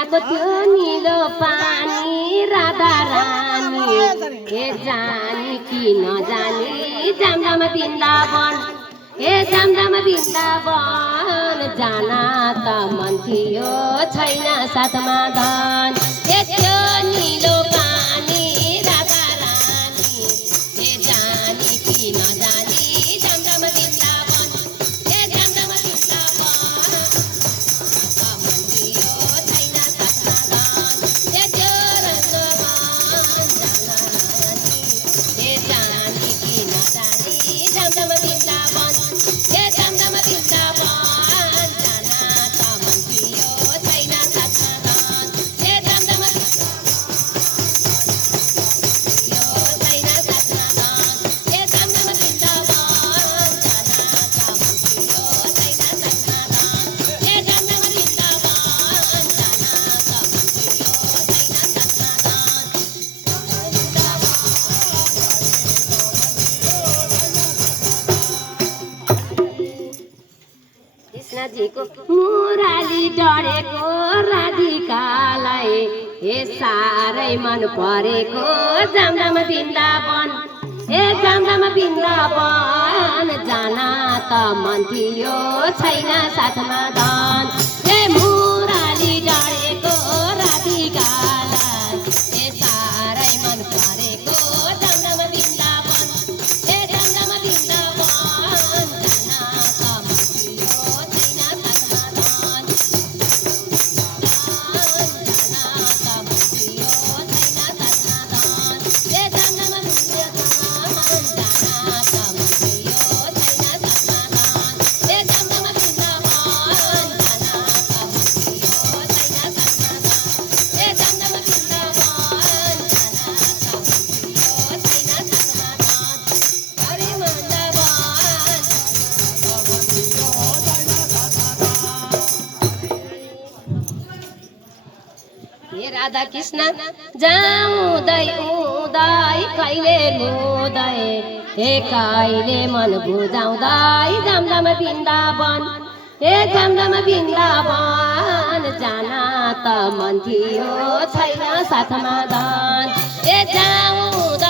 यमुनाको त्यो निलो पानी राधा रानी ए जानी कि नजानी जामजाम वृन्दावन ए जामजाम वृन्दावन जान त मन थियो छैन साथमा धन ए त्यो निलो पानी राधा रानी ए जानी कि नजानी जामजाम वृन्दावन ए जामजाम वृन्दावन त मन थियो छैन साथमा धन ए त्यो रङ्गमान जानी ए जानी कि नजानी जामजाम वृन्दावन ए जामजाम वृन्दावन जान त मन थियो छैन साथमा धन ए जामजाम कृष्णजीको मुराली डढेको राधिकालाई ए साह्रै मन परेको जामजाम वृन्दावन ए जामजाम वृन्दावन जान त मन थियो छैन साथमा धन ए मुराली डढेको राधिकालाई ए साह्रै मन परेको जामजाम वृन्दावन ए जामजाम वृन्दावन जान त मन थियो छैन साथमा धन राधा कृष्ण जाउँदै उदाई कहिले लुदै हे कहिले मन बुझाउँदै जामजाम वृन्दावन हे जामजाम वृन्दावन जान त मन थियो छैन साथमा धन ए जाउँदै